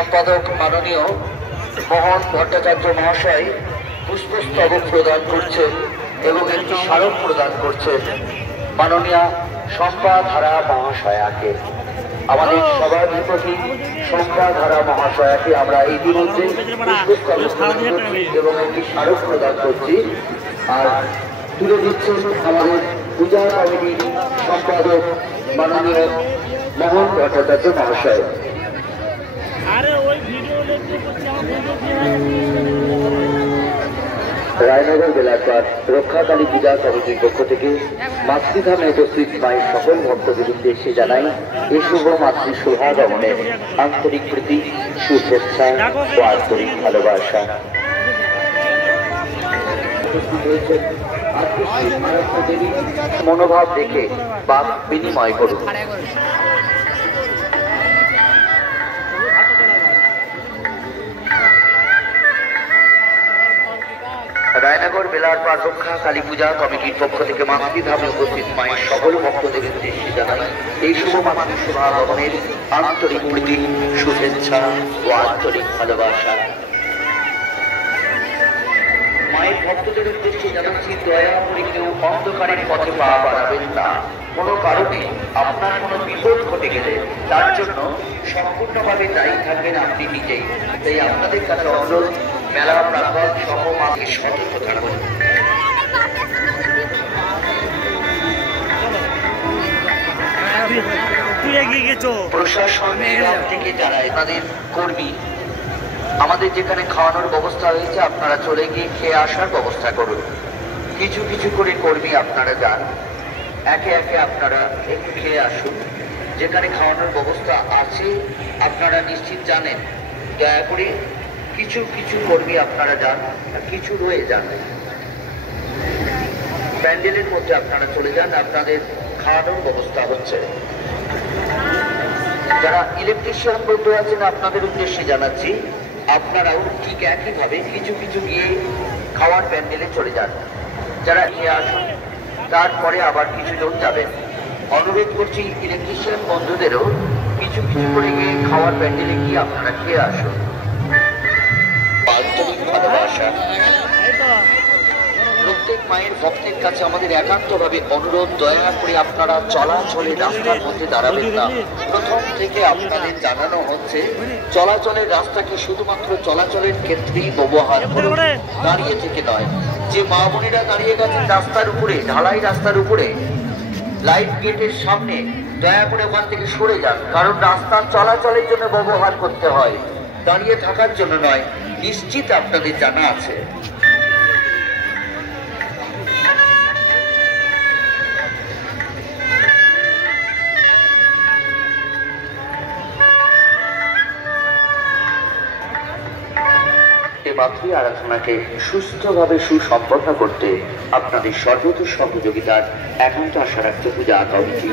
সম্পাদক মাননীয় মোহন ভট্টাচার্য মহাশয় পুষ্পস্তবক প্রদান করছেন এবং একটি স্মারক প্রদান করছেন মাননীয় সম্পাধারা মহাশয়াকে। আমাদের সবার প্রতি সম্পাধারা মহাশয়াকে আমরা ইতিমধ্যে পুষ্পস্তবক প্রদান করছি এবং একটি স্মারক প্রদান করছি। আর তুলে দিচ্ছেন আমাদের পূজা কমিটির সম্পাদক মাননীয় মোহন ভট্টাচার্য মহাশয়। রায়নগর বেলারপাট রক্ষাকালী পূজা কমিটির পক্ষ থেকে মাতৃধামে উপস্থিত মায়ের সকল ভক্তদের উদ্দেশ্যে জানাই এই শুভ মাতৃ শুভাগমনের আন্তরিক প্রীতি, শুভেচ্ছা ও আন্তরিক ভালোবাসা। মনোভাব দেখে বাক বিনিময় করুন। রায়নগর বেলারপাট রক্ষা কালী পূজা কমিটির পক্ষ থেকে মাতৃধামে উপস্থিত মায়ের সকল ভক্তদের উদ্দেশ্যে জানাই এই শুভ মাতৃ শুভাগমনের আন্তরিক প্রীতি, শুভেচ্ছা ও আন্তরিক ভালোবাসা। মায়ের ভক্তদের উদ্দেশ্যে জানাচ্ছি, দয়া করে কেউ অন্ধকারের পথে পা বাড়াবেন না। কোনো কারণে আপনার কোনো বিপদ ঘটে গেলে তার জন্য সম্পূর্ণভাবে দায়ী থাকবেন আপনি নিজেই। তাই আপনাদের কাছে অনুরোধ, মেলা প্রাঙ্গণ সহ মাকে সতর্ক থাকুন। প্রশাসন থেকে যারা এনাদের কর্মী, আমাদের যেখানে খাওয়ানোর ব্যবস্থা হয়েছে আপনারা চলে গিয়ে খেয়ে আসার ব্যবস্থা করুন। কিছু কিছু করে কর্মী আপনারা যান, একে একে আপনারা একটু খেয়ে আসুন। যেখানে খাওয়ানোর ব্যবস্থা আছে আপনারা নিশ্চিত জানেন। দয়া করে কিছু কিছু কর্মী আপনারা যান, কিছু রয়ে যান। প্যান্ডেলের মধ্যে আপনারা চলে যান, আপনাদের খাওয়ানোর ব্যবস্থা হচ্ছে। যারা ইলেকট্রিশিয়ান বন্ধু আছেন আপনাদের উদ্দেশ্যে জানাচ্ছি, আপনারাও ঠিক একইভাবে কিছু কিছু গিয়ে খাওয়ার প্যান্ডেলে চলে যান। যারা খেয়ে আসুন, তারপরে আবার কিছুজন যাবেন। অনুরোধ করছি ইলেকট্রিশিয়ান বন্ধুদেরও কিছু কিছু করে গিয়ে খাওয়ার প্যান্ডেলে গিয়ে আপনারা খেয়ে আসুন। আন্তরিক ভালোবাসা। প্রত্যেক মায়ের ভক্তের কাছে আমাদের একান্তভাবে অনুরোধ, দয়া করে আপনারা চলাচলের রাস্তার মধ্যে দাঁড়াবেন না। প্রথম থেকে আপনাদের জানানো হচ্ছে চলাচলের রাস্তাকে শুধুমাত্র চলাচলের ক্ষেত্রেই ব্যবহার করুন, দাঁড়িয়ে থেকে নয়। যে মা বোনেরা দাঁড়িয়ে গেছেন রাস্তার উপরে, ঢালাই রাস্তার উপরে, লাইট গেটের সামনে, দয়া করে ওখান থেকে সরে যান। কারণ রাস্তা চলাচলের জন্য ব্যবহার করতে হয়, দাঁড়িয়ে থাকার জন্য নয়। নিশ্চিত আপনাদের জানা আছে। মাতৃ আরাধনাকে সুস্থভাবে সুসম্পন্ন করতে আপনাদের সর্বত সহযোগিতার একান্ত আশা রাখতে পূজা কমিটি।